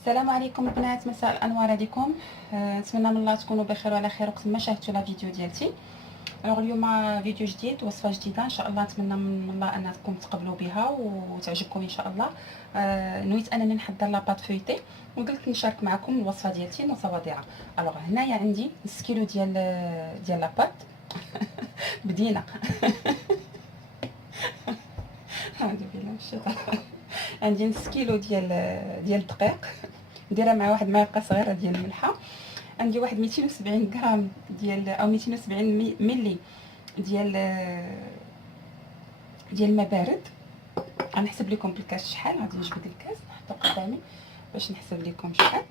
السلام عليكم البنات، مساء الانوار عليكم. نتمنى من الله تكونوا بخير وعلى خير وقت ما شاهدتوا لا فيديو ديالتي. اليوم فيديو جديد، وصفه جديده ان شاء الله. نتمنى من الله انكم تقبلوا بها وتعجبكم ان شاء الله. نويت انني نحضر لاباط فويتي وقلت نشارك معكم الوصفه ديالتي متواضعه. هنايا عندي نص كيلو ديال لاباط. بدينا. اعوذ بالله من الشيطان. عندي نص كيلو ديال الدقيق، نديرها مع واحد معلقه صغيره ديال الملحه. عندي واحد 270 غرام ديال او 270 ملي ديال الماء بارد. غنحسب لكم بالكاس شحال. غادي نجبد الكاس نحطو قدامي باش نحسب لكم شحال.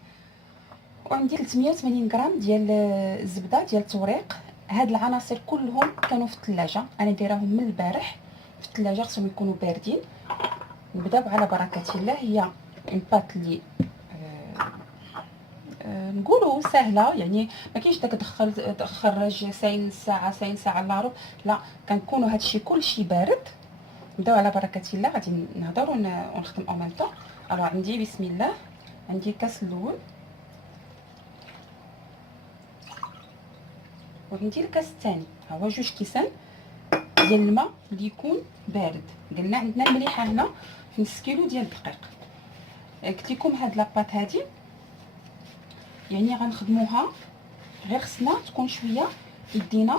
وعندي 380 غرام ديال الزبده ديال التوريق. هاد العناصر كلهم كانوا في الثلاجه، انا دايراهم من البارح في الثلاجه، خصهم يكونوا باردين. نبداو على بركه الله. هي اون بات اللي نقولوا سهله، يعني ما كاينش داك تخرج ساين ساعه ساين ساعه الا ربع، لا، كنكونوا هادشي كلشي بارد. نبداو على بركه الله، غادي نهضر ونخدم او ميم طون. عندي بسم الله، عندي الكاس الاول وعندي الكاس الثاني. ها هو جوج كيسان ديال الماء اللي يكون بارد. قلنا عندنا المليحه هنا في نص كيلو ديال الدقيق. قلت لكم هاد لاباط هادي يعني غنخدموها، غير خصنا تكون شويه يدينا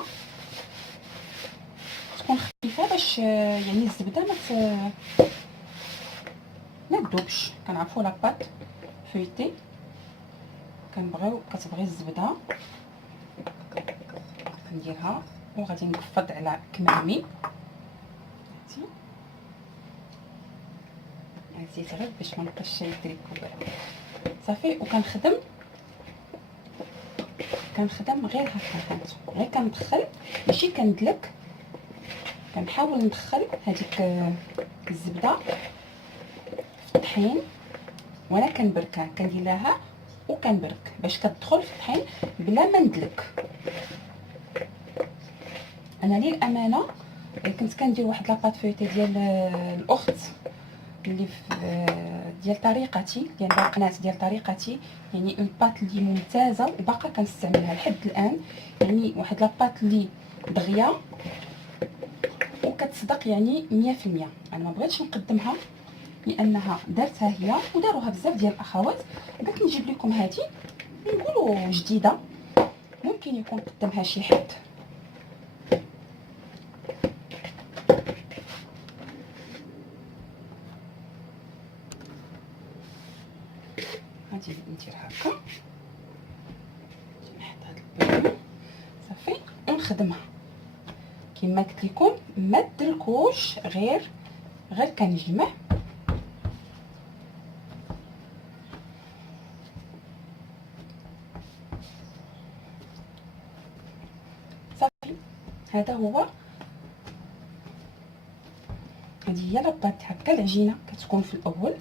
تكون خفيفه باش يعني الزبده ما تذوبش. كنعرفوا لاباط فويتي كتبغي الزبده. نديرها وغادي نقفض على كمامي. عزيز غير باش ما نبقاش شايف دريكم صافي. وكنخدم غير هكا، هانتو غير كندخل ماشي كندلك، كنحاول ندخل هذيك الزبده في الطحين وانا كنبركها، كندير لها وكنبرك باش كتدخل في الطحين بلا ما ندلك. انا للامانه كنت كندير واحد لاباط فويتي ديال الاخت اللي ديال طريقتي، ديال القناه ديال طريقتي، يعني اون بات اللي ممتازه وباقا كنستعملها لحد الان. يعني واحد لاباط اللي دغيا وكتصدق يعني 100%. انا ما بغيتش نقدمها لانها دارتها هي وداروها بزاف ديال الاخوات، قلت نجيب لكم هذه نقولوا جديده، ممكن يكون قدمها شي حد. غادي ندير هكا، نحط هاد البلون صافي ونخدمها كما قلت لكم. ما تدلكوش، غير كنجمع صافي. هذا هو، هذه هي لاباط هكا. العجينه كتكون في الاول،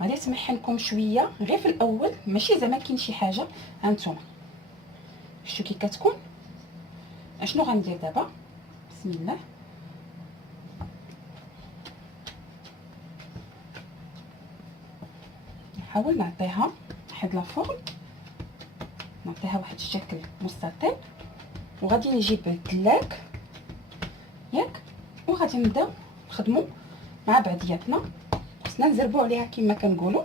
غادي تمحنكم شويه غير في الاول، ماشي زعما كاين شي حاجه. هانتوما شتو كي كتكون. اشنو غندير دابا؟ بسم الله. نحاول نعطيها واحد لافورم، نعطيها واحد الشكل مستطيل، وغادي نجيب الدلاك ياك، وغادي نبداو نخدموا مع بعضياتنا. خصنا نزربوا عليها كما كنقولوا.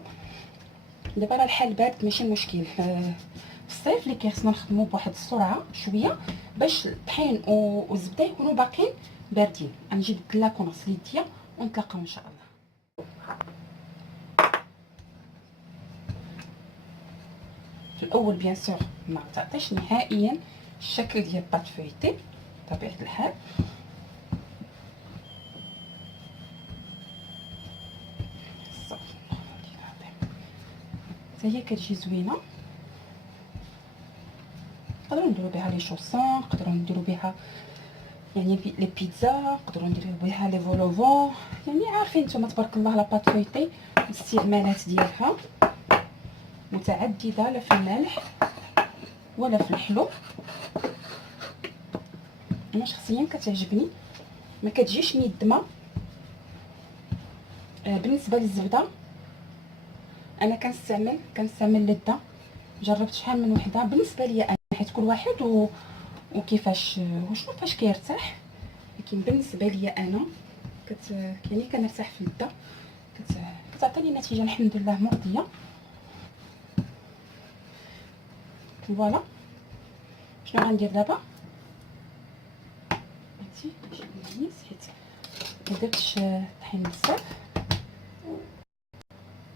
دابا راه الحال بارد ماشي مشكل. في الصيف اللي كيخصنا نخدموا بواحد السرعه شويه باش الطحين والزبده يكونوا باقيين باردين. غنجيب الدلاك ونغسل يديا ونتلاقاو ان شاء الله. في الاول بيان سور ما تعطيش نهائيا الشكل ديال بات فويتي بطبيعه الحال. حتى هي كتجي زوينه. نقدروا نديروا بها لي شوسون، نقدروا نديروا بها يعني لي بيتزا، نقدروا نديروا بها لي فولوفون. يعني عارفين نتوما تبارك الله لاباط فويتي الاستعمالات ديالها متعدده، لا في الملح ولا في الحلو. انا شخصيا كتعجبني، ما كتجيش ميدمه. بالنسبه للزبده انا كنستعمل لده. جربت شحال من وحده بالنسبه لي انا، حيت كل واحد وكيفاش وشنو فاش كيرتاح. لكن بالنسبه لي انا يعني كنرتاح في لده، كتعطيني نتيجه الحمد لله مرضيه. فوالا شنو غندير دابا؟ هاتي نجيب النيس حيت ما درتش طحين بزاف،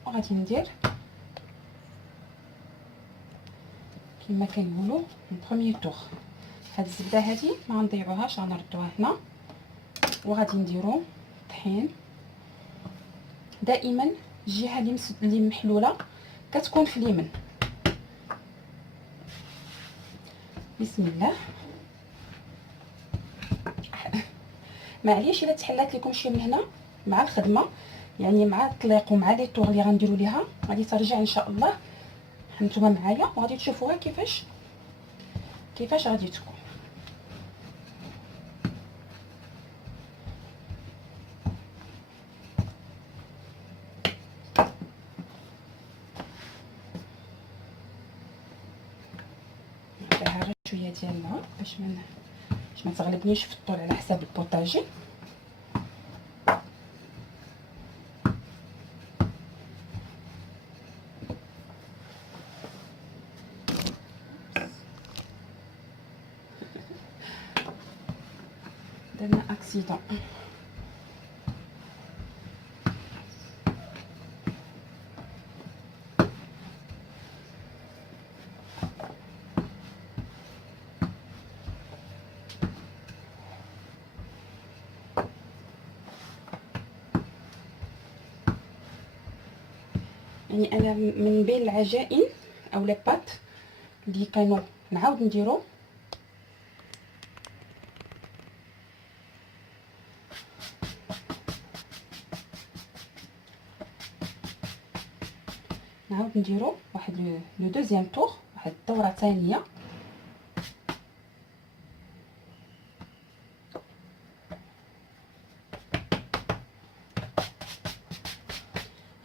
وغادي ندير كما كنقولوا بروميير طور. هاد الزبده هادي ما غنضيعوهاش، غنردوها هنا. وغادي نديرو طحين. دائما الجهه اللي محلوله كتكون في اليمين. بسم الله. معليش الا تحلات لكم شي من هنا مع الخدمه، يعني مع الطليق ومع لي طور اللي غنديروا ليها، غادي ترجع ان شاء الله نتوما معايا وغادي تشوفوها كيفاش غادي تكون. نديرها غير شويه ديال الماء باش ما تغلبنيش في الطول على حساب البوطاجي. درنا اكسيدون. يعني انا من بين العجائن او لي بات اللي كانوا نعاود نديرو واحد لو دوزيام طور، واحد الدوره ثانيه.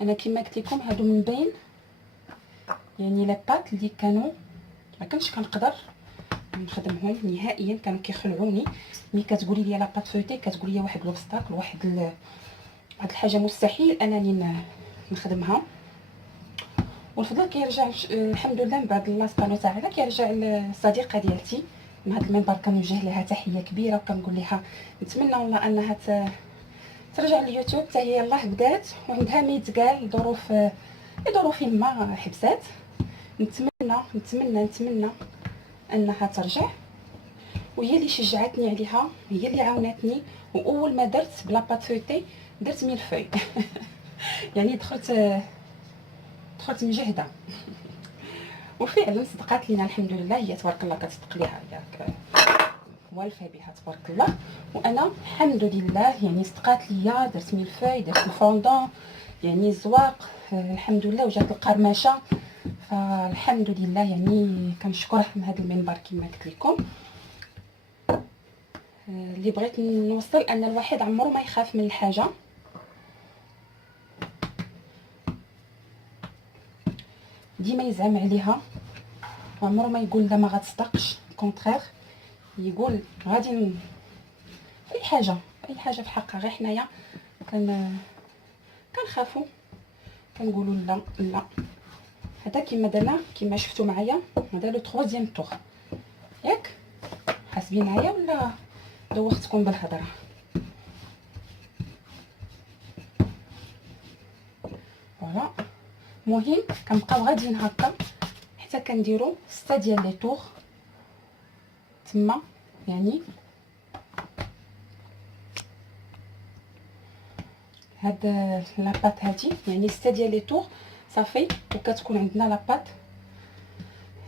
انا كما قلت لكم هادو من بين يعني لي بات اللي كانوا ما كنتش كنقدر نخدمهم نهائيا، كانوا كيخلعوني. ملي كتقولي لي لا بات فوتي كتقولي لي واحد لوبستاكل، واحد الحاجه مستحيل انني نخدمها. والفضل كيرجع الحمد لله من بعد الله سبحانه وتعالى كيرجع للصديقه ديالتي من هذا المنبر. كنوجه لها تحيه كبيره وكنقول لها نتمنى والله انها ترجع لليوتيوب حتى هي الله بدات وعندها ما يتقال ظروف ما حبسات. نتمنى انها ترجع، وهي اللي شجعتني عليها، هي اللي عاونتني. واول ما درت بلا بات فوتي درت ميلفوي يعني دخلت مجهده وفعلا صدقات لينا الحمد لله. هي تبارك الله كتصدق ليها ياك والفه بها تبارك الله. وانا الحمد لله يعني صدقات ليا، درت ميلفوي، درت الفوندون يعني الزواق الحمد لله، وجات القرمشه. فالحمد لله يعني كنشكر من هذا المنبر كما قلت لكم. اللي بغيت نوصل ان الواحد عمره ما يخاف من الحاجه، ديما يزعم عليها، وعمره ما يقول لا ما غتصدقش. كونطرير يقول غادي اي حاجه في حقها. غير حنايا كنخافوا كنقولوا لا. هذا كما درنا كما شفتوا معايا، هذا لو تروزيام طور ياك. حاسبين معايا ولا دوختكم بالهضره؟ فوالا. المهم كنبقاو غاديين هكا حتى كنديروا 6 ديال لي طور تما. يعني هاد لاباط هادي يعني 6 ديال لي طور صافي، وكتكون عندنا لاباط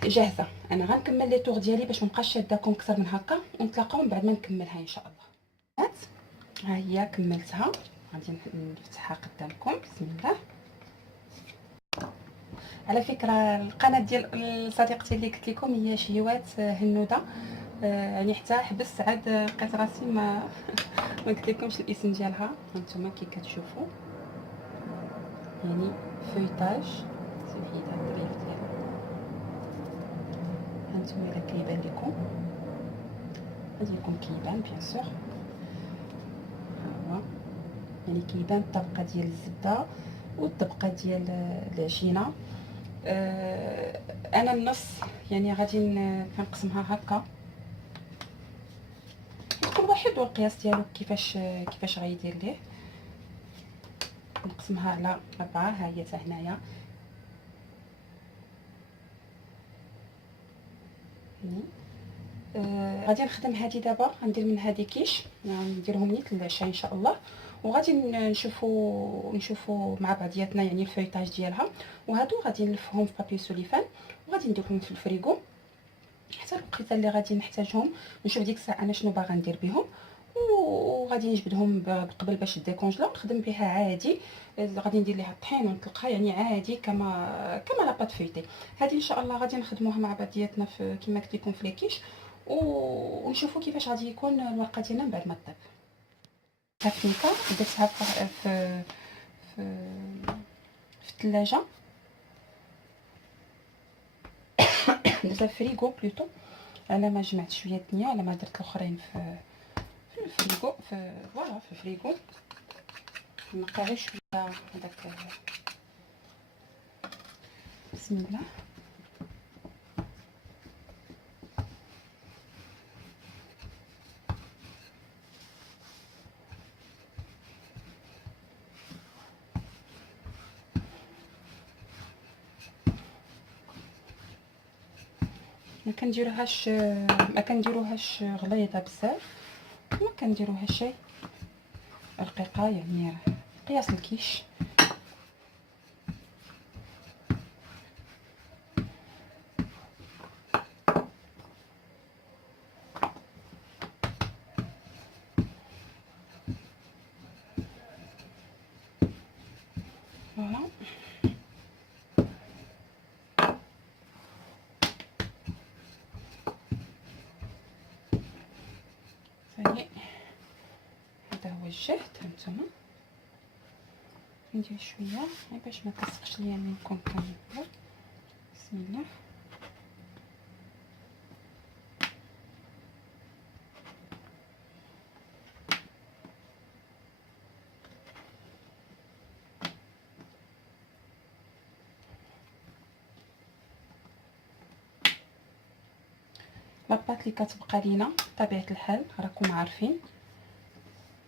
جاهزه. انا غنكمل لي طور ديالي باش مابقاش شاداكم اكثر من هكا، ونتلاقاو من بعد ما نكملها ان شاء الله. ها هي كملتها، غادي نفتحها قدامكم. بسم الله. على فكره القناه ديال صديقتي اللي قلت لكم هي شهيوات هنوده، يعني حتى حبست عاد لقيت راسي ما قلت لكمش الاسم ديالها. هانتوما كي كتشوفوا يعني فويتاج نحيدها الريف ديالها. هانتوما الا كيبان لكم غادي يكون كيبان بيان سور، ها هو يعني كيبان الطبقه ديال الزبده والطبقه ديال العجينه. انا النص يعني غادي كنقسمها هكا، كل واحد والقياس ديالو كيفاش غيدير ليه. نقسمها على 4، ها هي حتى هنايا غادي نخدم هذه دابا، غندير من هذه كيش نديرهم نيت للعشاء ان شاء الله، وغادي نشوفوا مع بعضياتنا يعني الفيطاج ديالها. وهادو غادي نلفهم في بابي سوليفان وغادي نديرهم في الفريغو حتى الوقيته اللي غادي نحتاجهم، نشوف ديك الساعه انا شنو باغا ندير بهم، وغادي نجبدهم قبل باش ديكونجلا ونخدم بها عادي. غادي ندير ليها الطحين ونطلقها يعني عادي كما لاباط فيتي. هذه ان شاء الله غادي نخدموها مع بعضياتنا في كما قلت لكم في ليكيش، ونشوفوا كيفاش غادي يكون الورقه ديالنا من بعد ما طيب. هافنيكا درتها في الثلاجه، درتها في فريغو بلوتو، على ما جمعت شويه الدنيا، على ما درت الاخرين في الفريغو، فوالا في الفريغو نقع غير شويه هذاك. بسم الله. ما كنديروهاش غليظه بزاف، ما كنديروها شي رقيقه، يعني قياس الكيش. فوالا صافي، هذا هو الجهد. هانتوما ندير شويه باش ما تلصقش ليا منكم كامل. بسم الله. لاباط اللي كتبقى لينا بطبيعه الحال راكم عارفين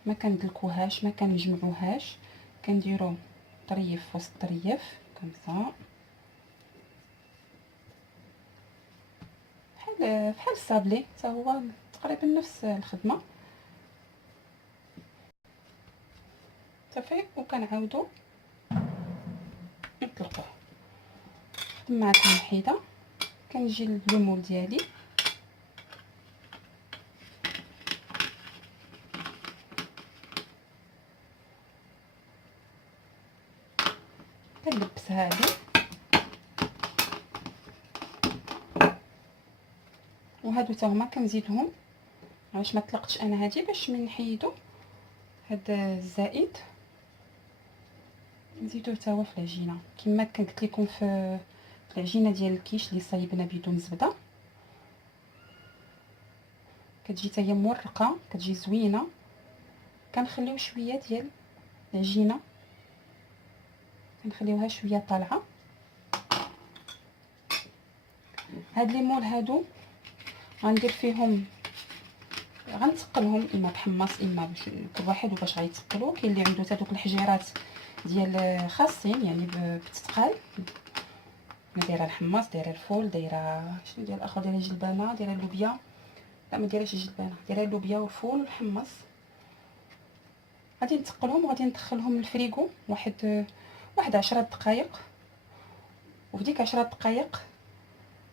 ما كندلكوهاش، ما كنجمعوهاش، كنديرو طريف وسط طريف كمسا، بحال الصابلي حتى هو تقريبا نفس الخدمه صافي. وكنعاودو نطلقوه. نخدم معكم وحيده. كنجي للمول ديالي كنلبس هذه، وهادو حتى هما كنزيدهم. علاش ما طلقتش انا هذه؟ باش من نحيدو هذا الزائد نزيدوه حتى هو في العجينه، كما قلت لكم في العجينه ديال الكيش اللي صايبنا بدون زبده، كتجي حتى هي مورقه، كتجي زوينه. كنخليو شويه ديال العجينه، كنخليوها شويه طالعه. هاد لي مول هادو غندير فيهم، غنتقلهم اما بحماص اما باش كل واحد وباش غيتقلو. كاين اللي عنده حتى دوك الحجيرات ديال خاصين يعني بتتقال، انا دايره الحماص، دايره الفول، دايره شنو ديال الاخر، دايره الجلبانه، دايره اللوبيا، لا ما دايرهاش الجلبانه، دايره اللوبيا والفول والحمص. غادي نتقلهم وغادي ندخلهم للفريغو واحد 10 دقائق. وفي ديك 10 دقائق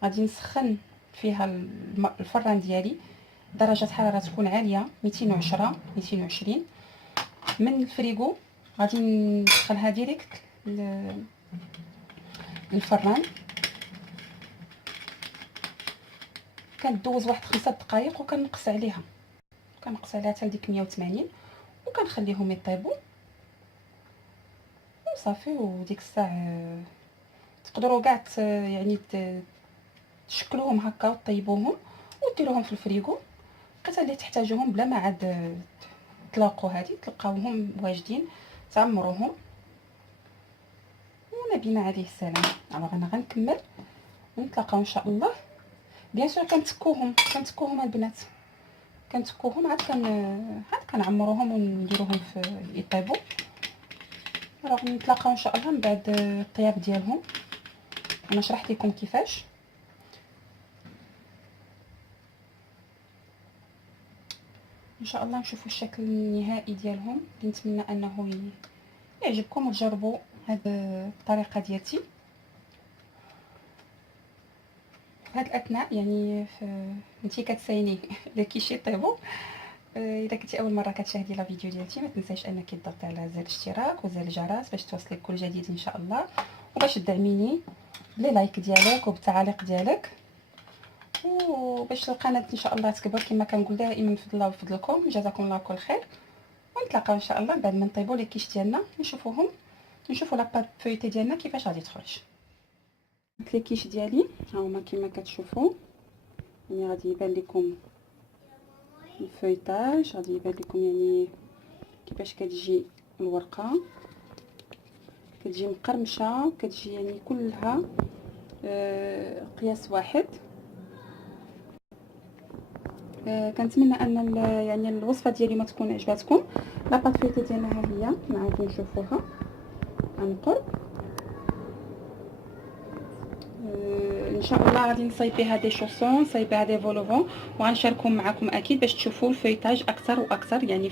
غادي نسخن فيها الفران ديالي، درجه حراره تكون عاليه 210 220. من الفريغو غادي ندخلها ديريكت للفران، كندوز واحد 5 دقائق وكنقص عليها حتى لديك 180 وكنخليهم يطيبوا وصافي. وديك الساعه تقدروا كاع يعني تشكلوهم هكا وطيبوهم وديروهم في الفريغو، حتى اللي تحتاجوهم بلا ما عاد تلاقوا هذه تلقاوهم واجدين تعمروهم. ونبينا عليه السلام. انا غنكمل ونتلاقاو ان شاء الله. بيان سور كنتكوهم البنات، كنتكوهم عاد كنعمروهم ونديروهم في يطيبوا. راه نتلاقاو ان شاء الله من بعد الطياب ديالهم. انا شرحت لكم كيفاش. ان شاء الله نشوفوا الشكل النهائي ديالهم اللي نتمنى انه يعجبكم وتجربوا هذه الطريقه ديالتي. في هذا الاثناء يعني انتي كتسايني الا كيشي طيبوا. اذا كنتي اول مره كتشاهدي لا فيديو ديالتي ما تنساش انك تضغطي على زر الاشتراك وزر الجرس باش توصلك كل جديد ان شاء الله، وباش تدعميني باللايك ديالك وبالتعاليق ديالك، وباش القناه ان شاء الله تكبر كما كنقول دائما بفضل الله وبفضلكم. جزاكم الله كل خير، ونتلاقاو ان شاء الله بعد ما نطيبوا لي كيش ديالنا نشوفوا لاباط فويتي ديالنا كيفاش غادي تخرج. لي كيش ديالي ها هما كما كتشوفوا، يعني غادي يبان لكم الفويتاج، غادي يبان لكم يعني كيفاش كتجي الورقه، كتجي مقرمشه، كتجي يعني كلها قياس واحد. كنتمنى ان يعني الوصفه ديالي ما تكون عجباتكم. لاباط فويتي ديالنا ها هي، نعاودو نشوفوها عن قرب. ان شاء الله غادي نصايبيها دي شوسون، نصايبيها دي فولوفون، وغنشاركهم معكم اكيد باش تشوفوا الفيتاج اكثر واكثر. يعني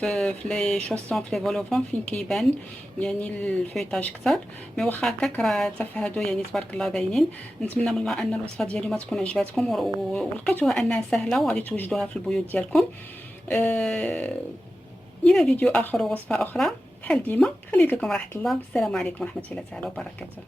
في لي شوسون في لي فولوفون فين كيبان يعني الفيتاج اكثر. مي واخا هكاك راه حتى في هادو يعني تبارك الله باينين. نتمنى من الله ان الوصفه ديالي ما تكون عجباتكم ولقيتوها انها سهله وغادي توجدوها في البيوت ديالكم. الى فيديو اخر ووصفه اخرى بحال ديما، خليت لكم راحه الله. والسلام عليكم ورحمه الله تعالى وبركاته.